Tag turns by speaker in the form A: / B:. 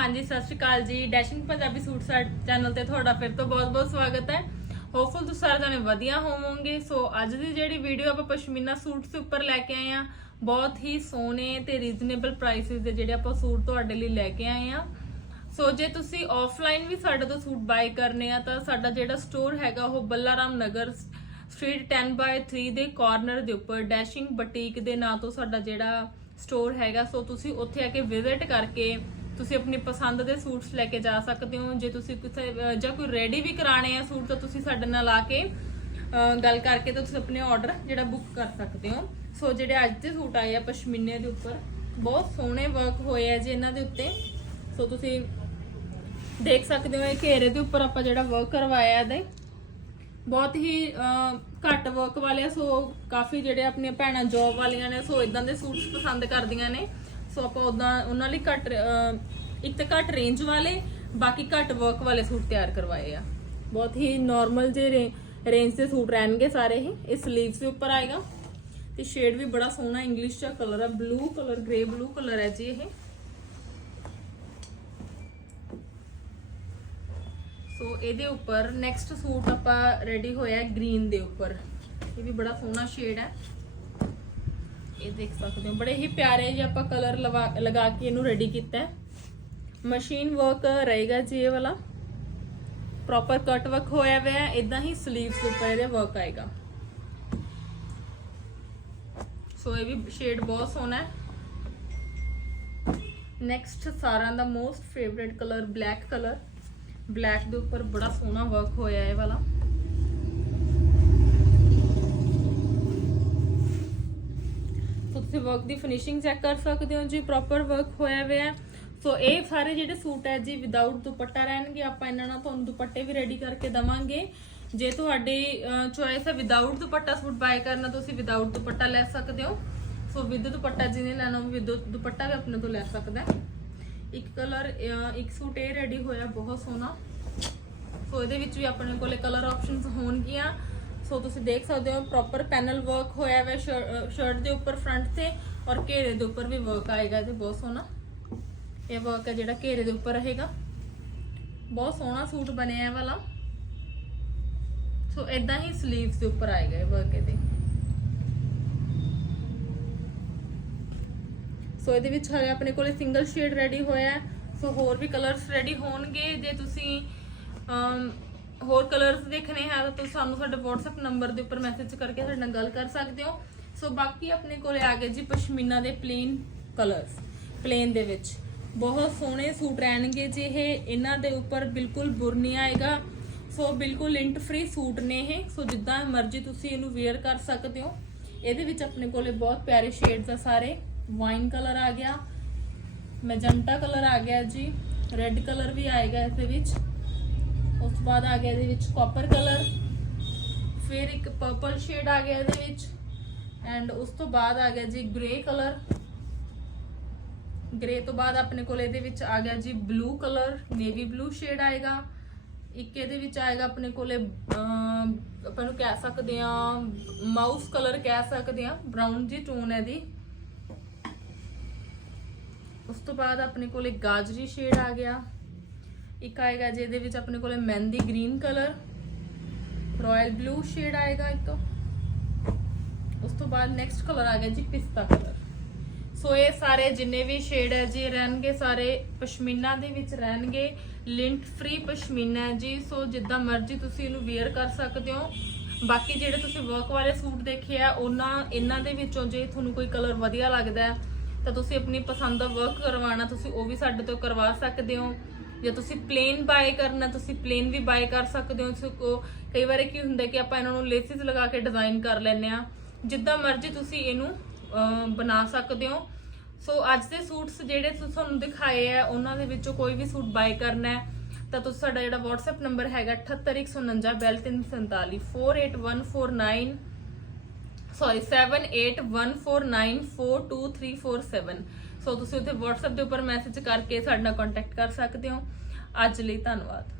A: ਹਾਂਜੀ, ਸਤਿ ਸ਼੍ਰੀ ਅਕਾਲ ਜੀ। ਡੈਸ਼ਿੰਗ ਪੰਜਾਬੀ ਸੂਟ ਸਾਟ ਚੈਨਲ ਤੇ ਤੁਹਾਡਾ ਫਿਰ ਤੋਂ ਬਹੁਤ-ਬਹੁਤ ਸਵਾਗਤ ਹੈ। ਹੋਪਫੁਲ ਤੁਸੀਂ ਸਾਰੇ ਜਾਣੇ ਵਧੀਆ ਹੋਵੋਗੇ। ਸੋ ਅੱਜ ਦੀ ਜਿਹੜੀ ਵੀਡੀਓ ਆਪਾਂ ਪਸ਼ਮੀਨਾ ਸੂਟ ਦੇ ਉੱਪਰ ਲੈ ਕੇ ਆਏ ਆ ਬਹੁਤ ਹੀ ਸੋਹਣੇ ਤੇ ਰੀਜ਼ਨੇਬਲ ਪ੍ਰਾਈਸਿਸ ਦੇ ਜਿਹੜੇ ਆਪਾਂ ਸੂਟ ਤੁਹਾਡੇ ਲਈ ਲੈ ਕੇ ਆਏ ਆ ਸੋ ਜੇ ਤੁਸੀਂ ਆਫਲਾਈਨ ਵੀ ਸਾਡੇ ਤੋਂ ਸੂਟ ਬਾਏ ਕਰਨੇ ਆ, ਤਾਂ ਸਾਡਾ ਜਿਹੜਾ ਸਟੋਰ ਹੈਗਾ, ਉਹ ਬੱਲਾਰਾਮ ਨਗਰ ਸਟਰੀਟ 10 ਬਾਈ 3 ਦੇ ਕਾਰਨਰ ਦੇ ਉੱਪਰ ਡੈਸ਼ਿੰਗ ਬੁਟੀਕ ਦੇ ਨਾਂ ਤੋਂ ਸਾਡਾ ਜਿਹੜਾ ਸਟੋਰ ਹੈਗਾ। ਸੋ ਤੁਸੀਂ ਉੱਥੇ ਆ ਕੇ ਵਿਜ਼ਿਟ ਕਰਕੇ ਤੁਸੀਂ ਆਪਣੀ ਪਸੰਦ ਦੇ ਸੂਟਸ ਲੈ ਕੇ ਜਾ ਸਕਦੇ ਹੋ। ਜੇ ਤੁਸੀਂ ਕਿਤੇ ਜਾਂ ਕੋਈ ਰੈਡੀ ਵੀ ਕਰਾਣੇ ਆ ਸੂਟ, ਤਾਂ ਤੁਸੀਂ ਸਾਡੇ ਨਾਲ ਆ ਕੇ ਗੱਲ ਕਰਕੇ ਤਾਂ ਤੁਸੀਂ ਆਪਣੇ ਆਰਡਰ ਜਿਹੜਾ ਬੁੱਕ ਕਰ ਸਕਦੇ ਹੋ। ਸੋ ਜਿਹੜੇ ਅੱਜ ਦੇ ਸੂਟ ਆਏ ਆ ਪਸ਼ਮੀਨੇ ਦੇ ਉੱਪਰ, ਬਹੁਤ ਸੋਹਣੇ ਵਰਕ ਹੋਏ ਆ ਜੀ ਇਹਨਾਂ ਦੇ ਉੱਤੇ। ਸੋ ਤੁਸੀਂ ਦੇਖ ਸਕਦੇ ਹੋ ਇਹ ਘੇਰੇ ਦੇ ਉੱਪਰ ਆਪਾਂ ਜਿਹੜਾ ਵਰਕ ਕਰਵਾਇਆ ਇਹਦੇ। ਬਹੁਤ ਹੀ ਘੱਟ ਵਰਕ ਵਾਲੇ ਆ ਸੋ ਕਾਫੀ ਜਿਹੜੇ ਆਪਣੀਆਂ ਭੈਣਾਂ ਜੌਬ ਵਾਲੀਆਂ ਨੇ ਸੋ ਇਦਾਂ ਦੇ ਸੂਟਸ ਪਸੰਦ ਕਰਦੀਆਂ ਨੇ। ਸੋ ਆਪਾਂ ਉਦਾਂ ਉਹਨਾਂ ਲਈ ਘੱਟ ਅਹ, ਇੱਕ ਤਾਂ ਘੱਟ ਰੇਂਜ ਵਾਲੇ ਬਾਕੀ ਘੱਟ ਵਰਕ ਵਾਲੇ ਸੂਟ ਤਿਆਰ ਕਰਵਾਏ ਆ। ਬਹੁਤ ਹੀ ਨਾਰਮਲ ਜੇ ਰੇਂਜ ਦੇ ਸੂਟ ਰਹਿਣਗੇ ਸਾਰੇ ਹੀ ਇਹ ਸਲੀਵਸ ਦੇ ਉੱਪਰ ਆਏਗਾ। ਤੇ ਸ਼ੇਡ ਵੀ ਬੜਾ ਸੋਹਣਾ ਇੰਗਲਿਸ਼ ਦਾ ਕਲਰ ਆ blue colour grey blue colour ਹੈ ਜੀ ਇਹ। ਸੋ ਇਹਦੇ ਉੱਪਰ ਨੈਕਸਟ ਸੂਟ ਆਪਾਂ ਰੈਡੀ ਹੋਇਆ ਗ੍ਰੀਨ ਦੇ ਉੱਪਰ। ਇਹ ਵੀ ਬੜਾ ਸੋਹਣਾ ਸ਼ੇਡ ਹੈ। ਇਹ ਦੇਖ ਸਕਦੇ ਹੋ। ਬੜੇ ਹੀ ਪਿਆਰੇ ਜਿਹੇ ਆਪਾਂ ਕਲਰ ਲਗਾ ਕੇ ਇਹਨੂੰ ਰੈਡੀ ਕੀਤਾ ਹੈ। ਮਸ਼ੀਨ ਵਰਕ ਰਹੇਗਾ ਜੀ ਇਹ ਵਾਲਾ। ਪ੍ਰੋਪਰ ਕਟ ਵਰਕ ਹੋਇਆ ਹੋਇਆ ਹੈ। ਇਦਾਂ ਹੀ ਸਲੀਵਸ ਉੱਪਰ ਇਹਦੇ ਵਰਕ ਆਏਗਾ। ਸੋ ਇਹ ਵੀ ਸ਼ੇਡ ਬਹੁਤ ਸੋਹਣਾ ਹੈ। ਨੈਕਸਟ ਸਾਰਿਆਂ ਦਾ most favourite colour black colour black ਦੇ ਉੱਪਰ ਬੜਾ ਸੋਹਣਾ ਵਰਕ ਹੋਇਆ ਇਹ ਵਾਲਾ। ਤੁਸੀਂ ਵਰਕ ਦੀ ਫਿਨਿਸ਼ਿੰਗ ਚੈੱਕ ਕਰ ਸਕਦੇ ਹੋ, ਜੀ ਪ੍ਰੋਪਰ ਵਰਕ ਹੋਇਆ ਹੋਇਆ ਹੈ। ਸੋ ਇਹ ਸਾਰੇ ਜਿਹੜੇ ਸੂਟ ਹੈ ਜੀ ਵਿਦਆਊਟ ਦੁਪੱਟਾ ਰਹਿਣਗੇ, ਆਪਾਂ ਇਹਨਾਂ ਨਾਲ ਤੁਹਾਨੂੰ ਦੁਪੱਟੇ ਵੀ ਰੈਡੀ ਕਰਕੇ ਦਵਾਂਗੇ। ਜੇ ਤੁਹਾਡੀ ਚੋਇਸ ਹੈ ਵਿਦਆਊਟ ਦੁਪੱਟਾ ਸੂਟ ਬਾਏ ਕਰਨਾ ਤੁਸੀਂ ਵਿਦਆਊਟ ਦੁਪੱਟਾ ਲੈ ਸਕਦੇ ਹੋ। ਸੋ ਵਿਦ ਦੁਪੱਟਾ ਜਿਹਨੇ ਲੈਣਾ ਉਹ ਵਿਦ ਦੁਪੱਟਾ ਵੀ ਆਪਣੇ ਤੋਂ ਲੈ ਸਕਦਾ ਇੱਕ ਕਲਰ ਇੱਕ ਸੂਟ ਇਹ ਰੈਡੀ ਹੋਇਆ, ਬਹੁਤ ਸੋਹਣਾ। ਸੋ ਇਹਦੇ ਵਿੱਚ ਵੀ ਆਪਣੇ ਕੋਲੇ ਕਲਰ ਆਪਸ਼ਨਸ ਹੋਣਗੀਆਂ। ਸੋ ਤੁਸੀਂ ਦੇਖ ਸਕਦੇ ਹੋ ਪ੍ਰੋਪਰ ਪੈਨਲ ਵਰਕ ਹੋਇਆ ਹੈ ਸ਼ਰਟ ਦੇ ਉੱਪਰ ਫਰੰਟ ਤੇ ਔਰ ਘੇਰੇ ਦੇ ਉੱਪਰ ਵੀ ਵਰਕ ਆਏਗਾ ਇਹਦੇ ਬਹੁਤ ਸੋਹਣਾ। ਇਹ ਵਰਕ ਹੈ ਜਿਹੜਾ ਘੇਰੇ ਦੇ ਉੱਪਰ ਰਹੇਗਾ। ਬਹੁਤ ਸੋਹਣਾ ਸੂਟ ਬਣਿਆ ਇਹ ਵਾਲਾ। ਸੋ ਇਦਾਂ ਹੀ 슬ੀਵਸ ਦੇ ਉੱਪਰ ਆਏਗਾ ਇਹ ਵਰਕ ਇਹਦੇ। ਸੋ ਇਹਦੇ ਵਿੱਚ ਹਰੇ ਆਪਣੇ ਕੋਲੇ ਸਿੰਗਲ ਸ਼ੇਡ ਰੈਡੀ ਹੋਇਆ ਹੈ। ਸੋ ਹੋਰ ਵੀ ਕਲਰਸ ਰੈਡੀ ਹੋਣਗੇ ਜੇ ਤੁਸੀਂ ਹੋਰ ਕਲਰਸ ਦੇਖਣੇ ਹੈ ਤਾਂ ਤੁਸੀਂ ਸਾਨੂੰ ਸਾਡੇ WhatsApp ਨੰਬਰ ਦੇ ਉੱਪਰ ਮੈਸੇਜ ਕਰਕੇ ਸਾਡੇ ਨਾਲ ਗੱਲ ਕਰ ਸਕਦੇ ਹੋ। ਸੋ ਬਾਕੀ ਆਪਣੇ ਕੋਲੇ ਆ ਗਏ ਜੀ ਪਸ਼ਮੀਨਾ ਦੇ ਪਲੇਨ ਕਲਰਸ ਪਲੇਨ ਦੇ ਵਿੱਚ। ਬਹੁਤ ਸੋਹਣੇ ਸੂਟ ਰਹਿਣਗੇ ਜੀ ਇਹ। ਇਹਨਾਂ ਦੇ ਉੱਪਰ ਬਿਲਕੁਲ ਬੁਰ ਨਹੀਂ ਆਏਗਾ। ਸੋ ਬਿਲਕੁਲ ਲਿੰਟ ਫ੍ਰੀ ਸੂਟ ਨੇ ਇਹ। ਸੋ ਜਿੱਦਾਂ ਮਰਜ਼ੀ ਤੁਸੀਂ ਇਹਨੂੰ ਵੇਅਰ ਕਰ ਸਕਦੇ ਹੋ। ਇਹਦੇ ਵਿੱਚ ਆਪਣੇ ਕੋਲੇ ਬਹੁਤ ਪਿਆਰੇ ਸ਼ੇਡਸ ਆ ਸਾਰੇ। ਵਾਈਨ ਕਲਰ ਆ ਗਿਆ। ਮੈਜੰਟਾ ਕਲਰ ਆ ਗਿਆ ਜੀ। ਰੈੱਡ ਕਲਰ ਵੀ ਆਏਗਾ ਇਸ ਦੇ ਵਿੱਚ। ਉਸ ਤੋਂ ਬਾਅਦ ਆ ਗਿਆ ਇਹਦੇ ਵਿੱਚ ਕਾਪਰ ਕਲਰ ਫਿਰ ਇੱਕ ਪਰਪਲ ਸ਼ੇਡ ਆ ਗਿਆ ਇਹਦੇ ਵਿੱਚ ਐਂਡ ਉਸ ਤੋਂ ਬਾਅਦ ਆ ਗਿਆ ਜੀ ਗ੍ਰੇ ਕਲਰ ਗ੍ਰੇ ਤੋਂ ਬਾਅਦ ਆਪਣੇ ਕੋਲ ਇਹਦੇ ਵਿੱਚ ਆ ਗਿਆ ਜੀ blue colour navy blue shade ਆਏਗਾ। ਇੱਕ ਇਹਦੇ ਵਿੱਚ ਆਏਗਾ ਆਪਣੇ ਕੋਲੇ ਅਮ, ਆਪਾਂ ਨੂੰ ਕਹਿ ਸਕਦੇ ਆ ਮਾਊਸ ਕਲਰ ਕਹਿ ਸਕਦੇ ਆ ਬ੍ਰਾਊਨ ਜੀ ਟੋਨ ਹੈ ਦੀ ਉਸ ਤੋਂ ਬਾਅਦ ਆਪਣੇ ਕੋਲੇ ਗਾਜਰੀ ਸ਼ੇਡ ਆ ਗਿਆ। ਇੱਕ ਆਏਗਾ ਜਿਹਦੇ ਵਿੱਚ ਆਪਣੇ ਕੋਲੇ ਮਹਿੰਦੀ green colour, royal blue shade ਆਏਗਾ ਇੱਕ ਉਸ ਤੋਂ ਬਾਅਦ ਨੈਕਸਟ ਕਲਰ ਆ ਗਿਆ ਜੀ ਪਿਸਤਾ ਕਲਰ ਸੋ ਇਹ ਸਾਰੇ ਜਿੰਨੇ ਵੀ ਸ਼ੇਡ ਹੈ ਜੀ, ਰਹਿਣਗੇ ਸਾਰੇ ਪਸ਼ਮੀਨਾ ਦੇ ਵਿੱਚ ਰਹਿਣਗੇ। ਲਿੰਟ ਫ੍ਰੀ ਪਸ਼ਮੀਨਾ ਹੈ ਜੀ ਸੋ ਜਿੱਦਾਂ ਮਰਜ਼ੀ ਤੁਸੀਂ ਇਹਨੂੰ ਵੇਅਰ ਕਰ ਸਕਦੇ ਹੋ। ਬਾਕੀ ਜਿਹੜੇ ਤੁਸੀਂ ਵਰਕ ਵਾਲੇ ਸੂਟ ਦੇਖੇ ਆ, ਉਹਨਾਂ, ਇਹਨਾਂ ਦੇ ਵਿੱਚੋਂ ਜੇ ਤੁਹਾਨੂੰ ਕੋਈ ਕਲਰ ਵਧੀਆ ਲੱਗਦਾ ਹੈ, ਤਾਂ ਤੁਸੀਂ ਆਪਣੀ ਪਸੰਦ ਦਾ ਵਰਕ ਕਰਵਾਉਣਾ, ਤੁਸੀਂ ਉਹ ਵੀ ਸਾਡੇ ਤੋਂ ਕਰਵਾ ਸਕਦੇ ਹੋ। ਜੇ ਤੁਸੀਂ ਪਲੇਨ ਬਾਏ ਕਰਨਾ, ਤੁਸੀਂ ਪਲੇਨ ਵੀ ਬਾਏ ਕਰ ਸਕਦੇ ਹੋ ਸੋ ਕਈ ਵਾਰੀ ਕੀ ਹੁੰਦਾ ਕਿ ਆਪਾਂ ਇਹਨਾਂ ਨੂੰ ਲੇਸਿਸ ਲਗਾ ਕੇ ਡਿਜ਼ਾਈਨ ਕਰ ਲੈਂਦੇ ਆ ਜਿੱਦਾਂ ਮਰਜ਼ੀ ਤੁਸੀਂ ਇਹਨੂੰ ਬਣਾ ਸਕਦੇ ਹੋ। ਸੋ ਅੱਜ ਦੇ ਸੂਟਸ ਜਿਹੜੇ ਤੁਹਾਨੂੰ ਦਿਖਾਏ ਆ, ਉਹਨਾਂ ਦੇ ਵਿੱਚੋਂ ਕੋਈ ਵੀ ਸੂਟ ਬਾਏ ਕਰਨਾ ਹੈ, ਤਾਂ ਤੁਸੀਂ ਸਾਡਾ ਜਿਹੜਾ WhatsApp ਨੰਬਰ ਹੈਗਾ 78149 48149 ਸੌਰੀ 7814942347 ਸੋ ਤੁਸੀਂ ਉੱਥੇ WhatsApp ਦੇ ਉੱਪਰ ਮੈਸੇਜ ਕਰਕੇ ਸਾਡੇ ਨਾਲ ਕੰਟੈਕਟ ਕਰ ਸਕਦੇ ਹੋ। ਅੱਜ ਲਈ ਧੰਨਵਾਦ।